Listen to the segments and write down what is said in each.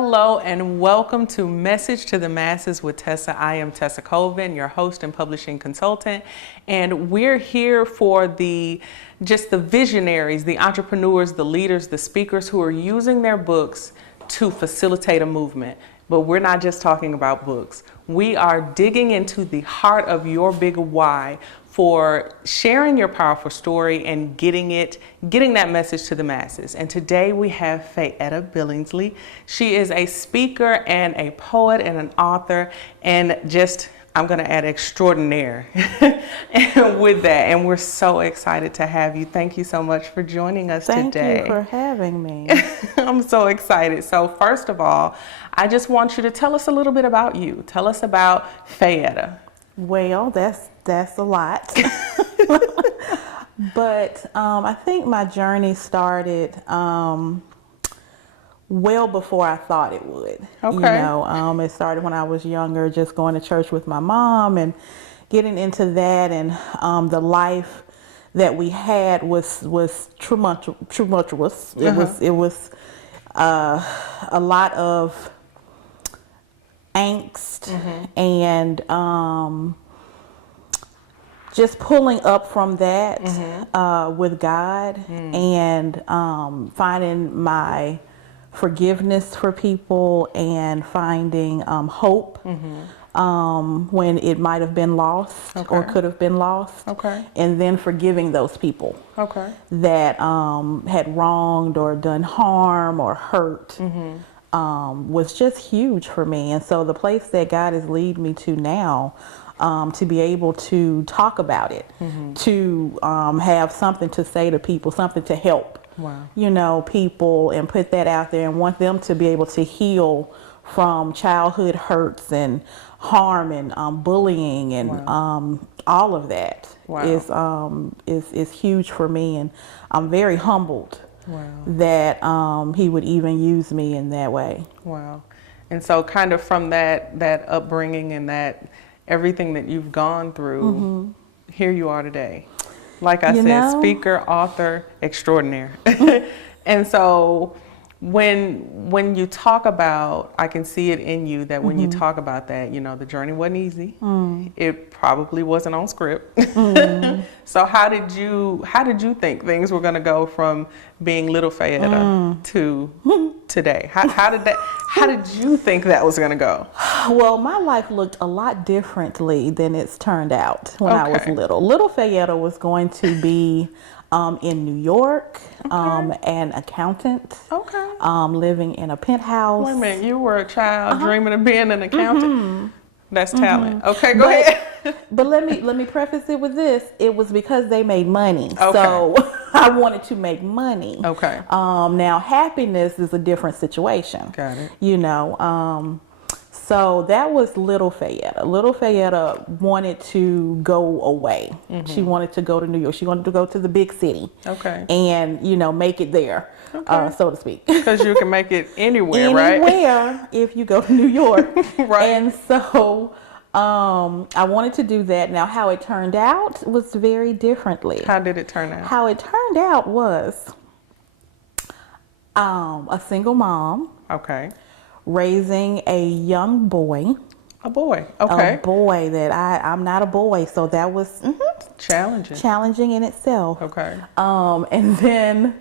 Hello and welcome to Message to the Masses with Tesa. I am Tesa Colvin, your host and publishing consultant, and we're here for the visionaries, the entrepreneurs, the leaders, the speakers who are using their books to facilitate a movement. But we're not just talking about books. We are digging into the heart of your big why for sharing your powerful story and getting that message to the masses. And today we have Fayetta Billingsley. She is a speaker and a poet and an author and I'm going to add extraordinaire with that. And we're so excited to have you. Thank you so much for joining us today. Thank you for having me. I'm so excited. So first of all, I just want you to tell us a little bit about you. Tell us about Fayetta. Well, that's a lot. But I think my journey started well before I thought it would. Okay. It started when I was younger, just going to church with my mom and getting into that, and the life that we had was tumultuous. It was a lot of angst and just pulling up from that with God and finding my forgiveness for people and finding hope when it might have been lost or could have been lost, and then forgiving those people that had wronged or done harm or hurt was just huge for me. And so the place that God is leading me to now, to be able to talk about it, to have something to say to people, something to help people, and put that out there, and want them to be able to heal from childhood hurts and harm and bullying and all of that is huge for me. And I'm very humbled that he would even use me in that way. Wow. And so kind of from that upbringing and that everything that you've gone through, here you are today. Like I said, speaker, author, extraordinaire. And so when you talk about, I can see it in you that when you talk about that, the journey wasn't easy. It probably wasn't on script. So how did you think things were going to go from being little Fayetta to today? How did you think that was going to go? Well, my life looked a lot differently than it's turned out when I was little. Little Fayetta was going to be in New York, an accountant, living in a penthouse. Wait a minute, you were a child dreaming of being an accountant? That's talent. Okay, go ahead. But let me preface it with this. It was because they made money. So I wanted to make money. Okay. Now happiness is a different situation. Got it. So that was little Fayetta. Little Fayetta wanted to go away. She wanted to go to New York. She wanted to go to the big city. Okay. And, make it there, so to speak. Because you can make it anywhere, right? Anywhere if you go to New York. Right. And so I wanted to do that. Now, how it turned out was very differently. How did it turn out? How it turned out was a single mom. Okay. Raising a young boy. A boy, okay. A boy that I'm not a boy, so that was challenging in itself. Okay. And then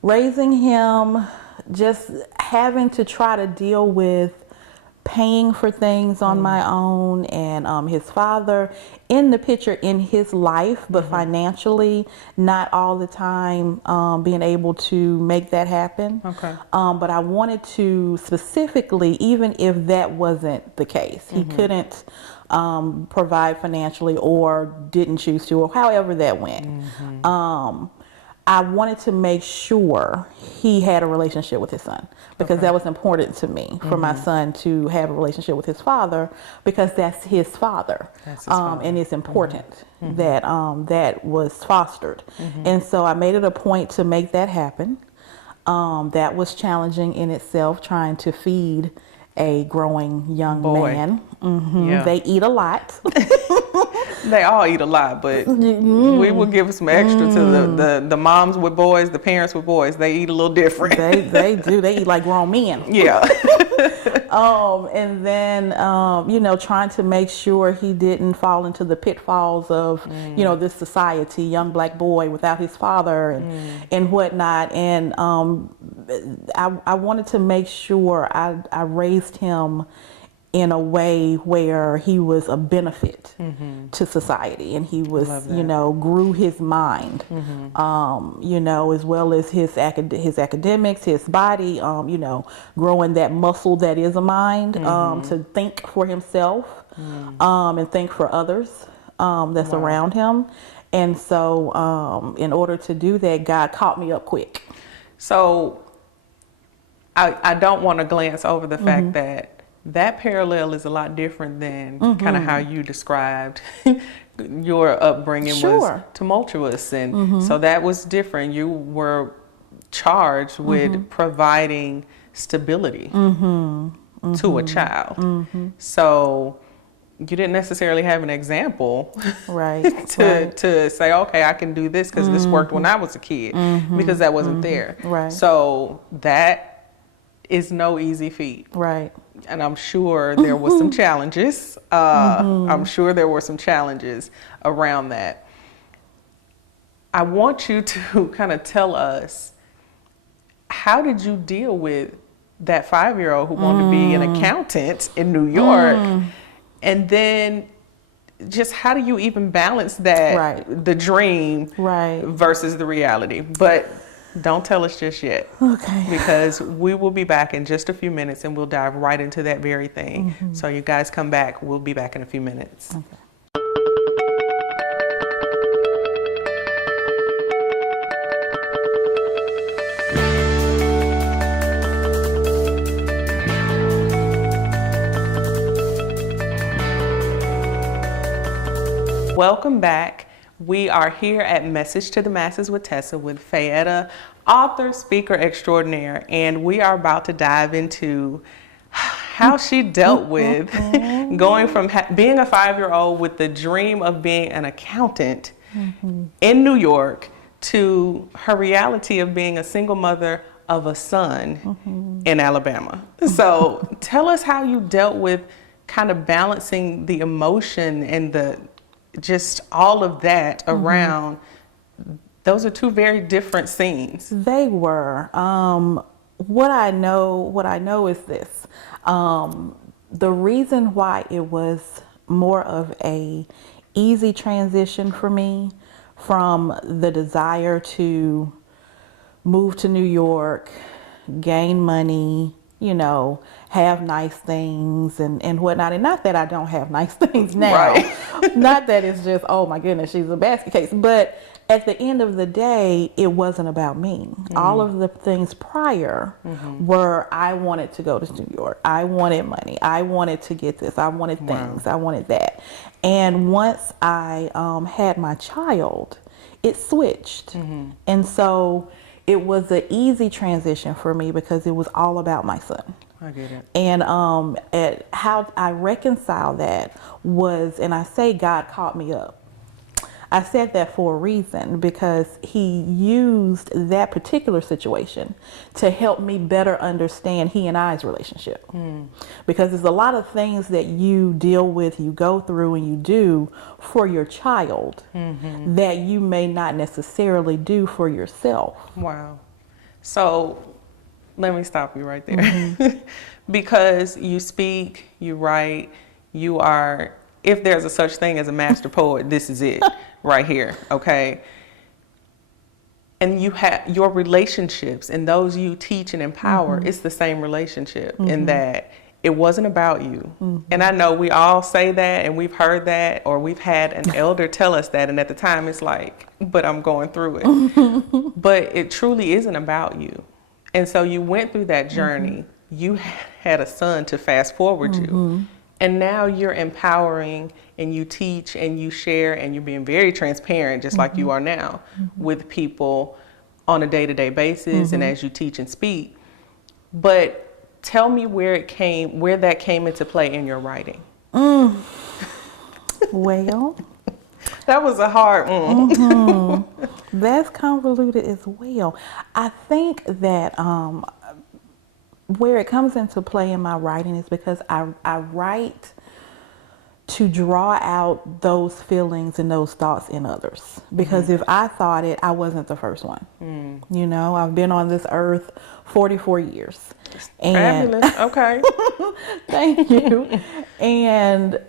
raising him, just having to try to deal with paying for things on my own, and his father in the picture in his life, but financially not all the time being able to make that happen. Okay. But I wanted to specifically, even if that wasn't the case, he couldn't provide financially or didn't choose to, or however that went. I wanted to make sure he had a relationship with his son, because that was important to me, for my son to have a relationship with his father, because that's his father. And it's important that that was fostered. And so I made it a point to make that happen. That was challenging in itself, trying to feed a growing young man. They eat a lot. They all eat a lot, but we will give some extra to the moms with boys, the parents with boys. They eat a little different. They do. They eat like grown men. Yeah. And then, trying to make sure he didn't fall into the pitfalls of, this society, young black boy without his father and whatnot. And I wanted to make sure I raised him in a way where he was a benefit to society, and he was, grew his mind, as well as his academics, his body, growing that muscle that is a mind, to think for himself, and think for others, that's around him. And so, in order to do that, God caught me up quick. So I don't want to glance over the fact that parallel is a lot different than kind of how you described your upbringing was tumultuous. And so that was different. You were charged with providing stability to a child. So you didn't necessarily have an example to say, okay, I can do this because this worked when I was a kid, because that wasn't there. Right. So that is no easy feat. Right. And I'm sure there was some challenges. I'm sure there were some challenges around that. I want you to kind of tell us, how did you deal with that 5-year-old who wanted to be an accountant in New York? And then just how do you even balance that, the dream versus the reality? But don't tell us just yet. Okay. Because we will be back in just a few minutes and we'll dive right into that very thing. So you guys come back. We'll be back in a few minutes. Okay. Welcome back. We are here at Message to the Masses with Tesa with Fayetta, author, speaker extraordinaire, and we are about to dive into how she dealt with going from being a 5-year-old with the dream of being an accountant in New York to her reality of being a single mother of a son in Alabama. So tell us how you dealt with kind of balancing the emotion and just all of that around. Those are two very different scenes. They were. What I know is this. The reason why it was more of a easy transition for me from the desire to move to New York, gain money, have nice things and whatnot. And not that I don't have nice things now. Right. Not that it's just, oh my goodness, she's a basket case. But at the end of the day, it wasn't about me. All of the things prior were, I wanted to go to New York. I wanted money. I wanted to get this. I wanted things. I wanted that. And once I had my child, it switched. And so it was an easy transition for me because it was all about my son. I get it. And how I reconcile that was, and I say God caught me up. I said that for a reason, because he used that particular situation to help me better understand he and I's relationship. Because there's a lot of things that you deal with, you go through and you do for your child that you may not necessarily do for yourself. Wow. So let me stop you right there. Because you speak, you write, you are, if there's a such thing as a master poet, this is it right here, okay? And you have your relationships and those you teach and empower, it's the same relationship in that it wasn't about you. And I know we all say that, and we've heard that, or we've had an elder tell us that, and at the time it's like, but I'm going through it. But it truly isn't about you. And so you went through that journey. You had a son to fast forward you. And now you're empowering and you teach and you share and you're being very transparent, just like you are now, with people on a day-to-day basis and as you teach and speak. But tell me where that came into play in your writing. Well, That was a hard one. That's convoluted as well. I think that where it comes into play in my writing is because I write to draw out those feelings and those thoughts in others. Because if I thought it, I wasn't the first one. You know, I've been on this earth 44 years. And Fabulous. Okay. thank you. And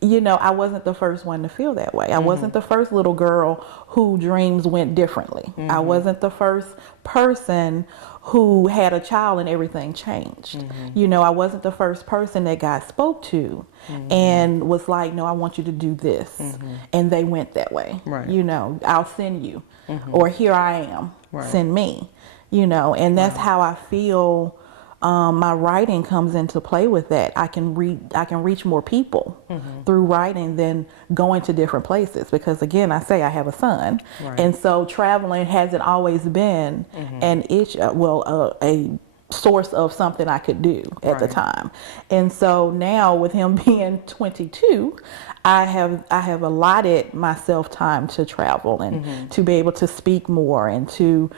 you know, I wasn't the first one to feel that way. I wasn't the first little girl whose dreams went differently. I wasn't the first person who had a child and everything changed. You know, I wasn't the first person that God spoke to and was like, no, I want you to do this. And they went that way. Right. You know, I'll send you. Or here I am, send me. You know, and that's how I feel. My writing comes into play with that. I can reach more people through writing than going to different places, because again, I say I have a son, and so traveling hasn't always been an itch, a source of something I could do at the time. And so now with him being 22, I have allotted myself time to travel and to be able to speak more and to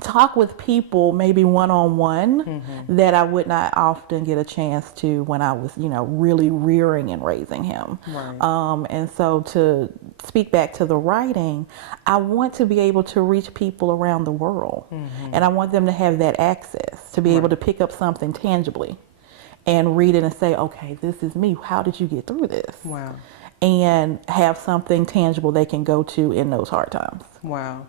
talk with people maybe one-on-one that I would not often get a chance to when I was, you know, really rearing and raising him. And so to speak back to the writing, I want to be able to reach people around the world. And I want them to have that access to be able to pick up something tangibly and read it and say, okay, this is me. How did you get through this? Wow. And have something tangible they can go to in those hard times. Wow.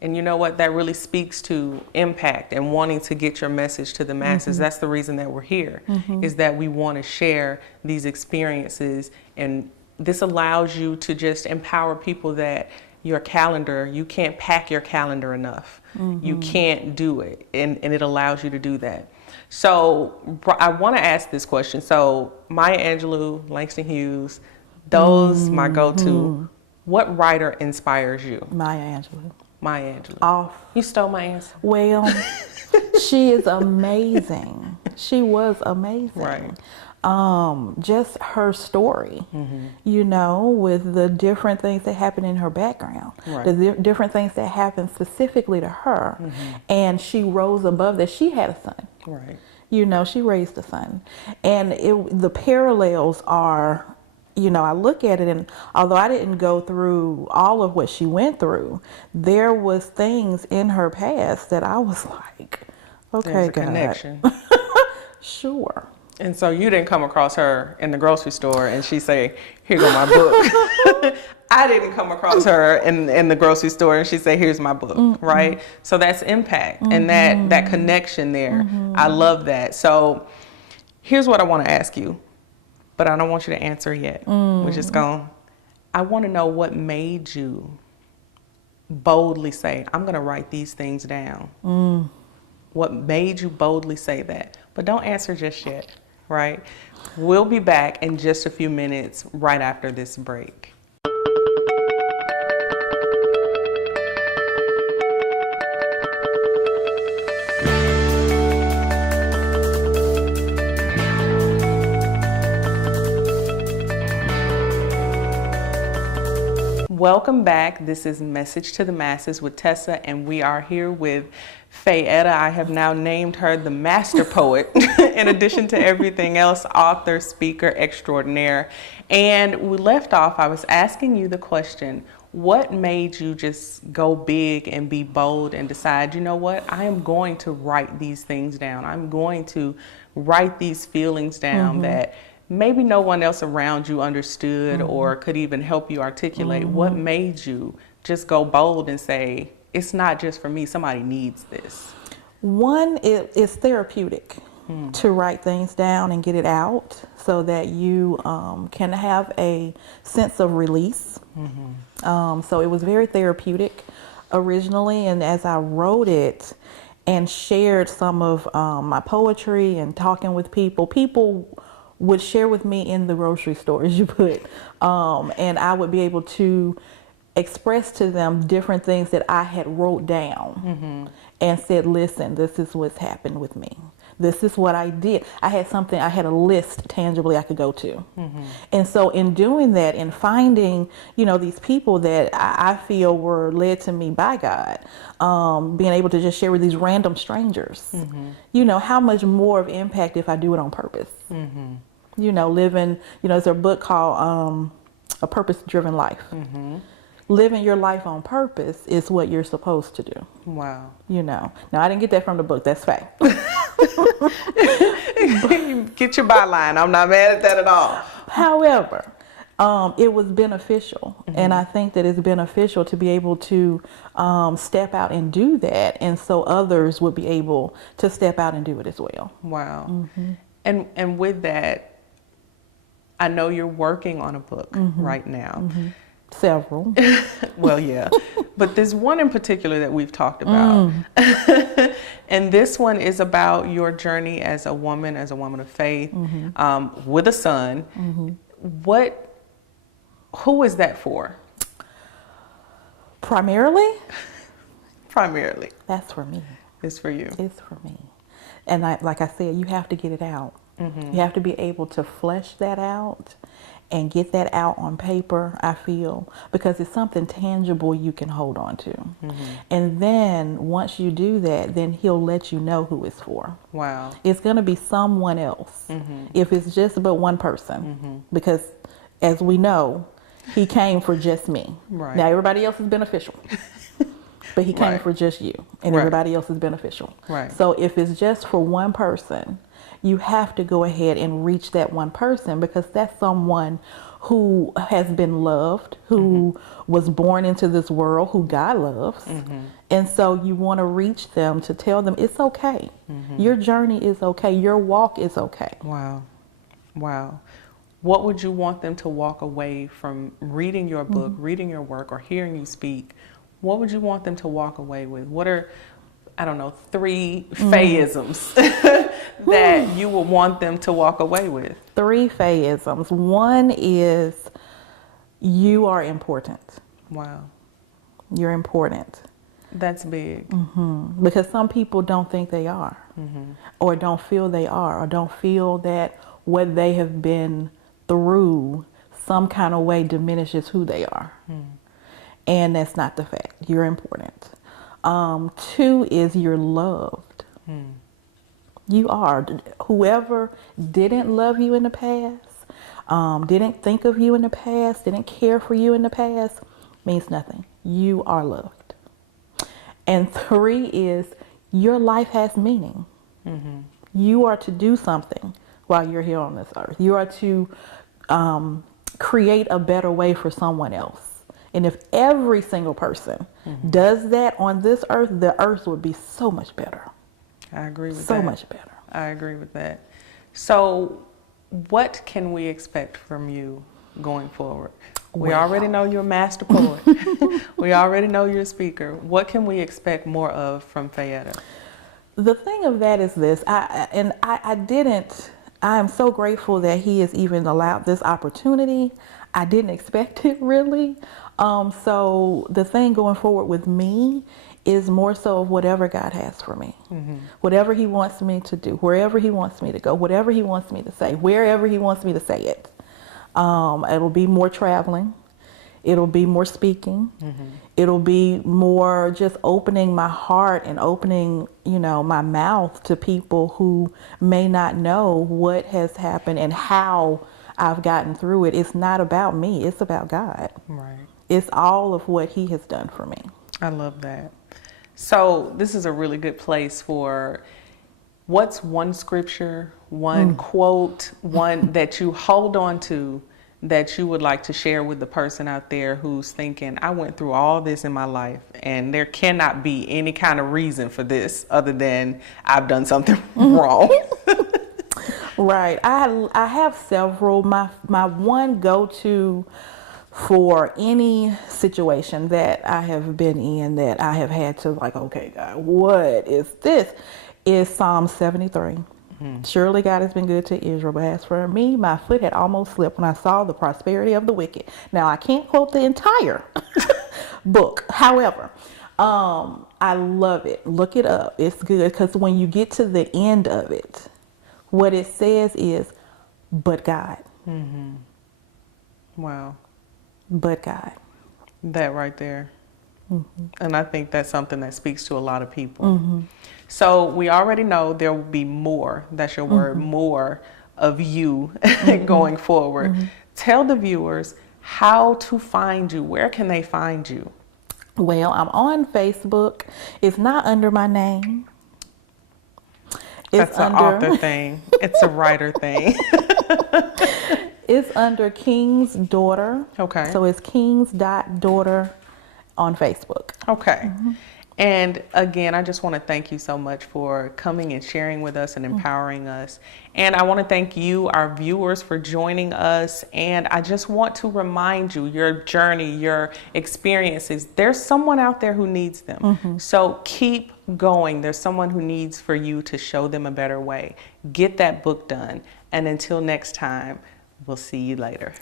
And you know what? That really speaks to impact and wanting to get your message to the masses. That's the reason that we're here, is that we want to share these experiences. And this allows you to just empower people that your calendar, you can't pack your calendar enough. You can't do it. And it allows you to do that. So I want to ask this question. So Maya Angelou, Langston Hughes, those my go-to. What writer inspires you? Maya Angelou. Maya Angelou. Off. You stole my answer. Well, she is amazing. She was amazing. Right. Just her story, you know, with the different things that happen in her background, the different things that happened specifically to her. And she rose above that. She had a son. Right. You know, she raised a son. And the parallels are, you know, I look at it, and although I didn't go through all of what she went through, there was things in her past that I was like, okay, There's a God. connection. Sure. And so you didn't come across her in the grocery store and she say, here go my book. I didn't come across her in the grocery store and she say, here's my book, right? So that's impact and that connection there. I love that. So here's what I want to ask you. But I don't want you to answer yet. We're just I want to know what made you boldly say, I'm going to write these things down. What made you boldly say that? But don't answer just yet, right? We'll be back in just a few minutes right after this break. Welcome back. This is Message to the Masses with Tesa, and we are here with Fayetta. I have now named her the master poet, in addition to everything else, author, speaker extraordinaire. And we left off, I was asking you the question, what made you just go big and be bold and decide, you know what, I am going to write these things down. I'm going to write these feelings down that maybe no one else around you understood or could even help you articulate. What made you just go bold and say, it's not just for me, somebody needs this? One, it's therapeutic to write things down and get it out so that you can have a sense of release. So it was very therapeutic originally, and as I wrote it and shared some of my poetry and talking with people would share with me in the grocery store, as you put, and I would be able to express to them different things that I had wrote down and said, listen, this is what's happened with me. This is what I did. I had a list tangibly I could go to. And so in doing that and finding, these people that I feel were led to me by God, being able to just share with these random strangers, how much more of impact if I do it on purpose. Living, there's a book called A Purpose-Driven Life. Living your life on purpose is what you're supposed to do. Wow. Now I didn't get that from the book. That's fact. Get your byline. I'm not mad at that at all. However, it was beneficial. And I think that it's beneficial to be able to step out and do that. And so others would be able to step out and do it as well. Wow. And with that, I know you're working on a book right now. Several. Well, yeah. But there's one in particular that we've talked about. And this one is about your journey as a woman of faith, with a son. Who is that for? Primarily? Primarily. That's for me. It's for you. It's for me. And like I said, you have to get it out. You have to be able to flesh that out and get that out on paper, I feel, because it's something tangible you can hold on to. And then once you do that, then he'll let you know who it's for. Wow. It's going to be someone else. If it's just but one person, because as we know, he came for just me. Right. Now everybody else is beneficial. But he came for just you, and everybody else is beneficial. Right. So if it's just for one person, you have to go ahead and reach that one person, because that's someone who has been loved, who was born into this world, who God loves. And so you want to reach them to tell them it's okay. Your journey is okay. Your walk is okay. Wow. Wow. What would you want them to walk away from reading your book, reading your work, or hearing you speak? What would you want them to walk away with? What are, 3 Fayisms that you would want them to walk away with? 3 Fayisms. One is, you are important. Wow. You're important. That's big. Because some people don't think they are, or don't feel they are, or don't feel that what they have been through some kind of way diminishes who they are. And that's not the fact. You're important. 2 is, you're loved. You are. Whoever didn't love you in the past, didn't think of you in the past, didn't care for you in the past, means nothing. You are loved. And 3 is, your life has meaning. You are to do something while you're here on this earth. You are to create a better way for someone else. And if every single person does that on this earth, the earth would be so much better. I agree with that. So much better. I agree with that. So what can we expect from you going forward? We already know you're a master poet. We already know you're a speaker. What can we expect more of from Fayetta? The thing of that is this, I am so grateful that he has even allowed this opportunity. I didn't expect it, really. So the thing going forward with me is more so of whatever God has for me. Whatever he wants me to do, wherever he wants me to go, whatever he wants me to say, wherever he wants me to say it. It'll be more traveling. It'll be more speaking. It'll be more just opening my heart and opening, my mouth to people who may not know what has happened and how I've gotten through it. It's not about me. It's about God. Right. It's all of what he has done for me. I love that. So this is a really good place for, what's one scripture, one quote, one that you hold on to that you would like to share with the person out there who's thinking, I went through all this in my life and there cannot be any kind of reason for this other than I've done something wrong. Right. I have several. My one go-to for any situation that I have been in that I have had to okay, God, what is this? Is Psalm 73. Surely God has been good to Israel, but as for me, my foot had almost slipped when I saw the prosperity of the wicked. Now, I can't quote the entire book. However, I love it. Look it up. It's good because when you get to the end of it, what it says is, but God. Wow. But God. That right there. And I think that's something that speaks to a lot of people. So we already know there will be more, that's your word, more of you going forward. Tell the viewers how to find you. Where can they find you? Well, I'm on Facebook. It's not under my name. That's an author thing. It's a writer thing. It's under King's Daughter. Okay. So it's King's.daughter on Facebook. Okay. And again, I just want to thank you so much for coming and sharing with us and empowering us. And I want to thank you, our viewers, for joining us. And I just want to remind you, your journey, your experiences, there's someone out there who needs them. So keep going. There's someone who needs for you to show them a better way. Get that book done. And until next time, we'll see you later.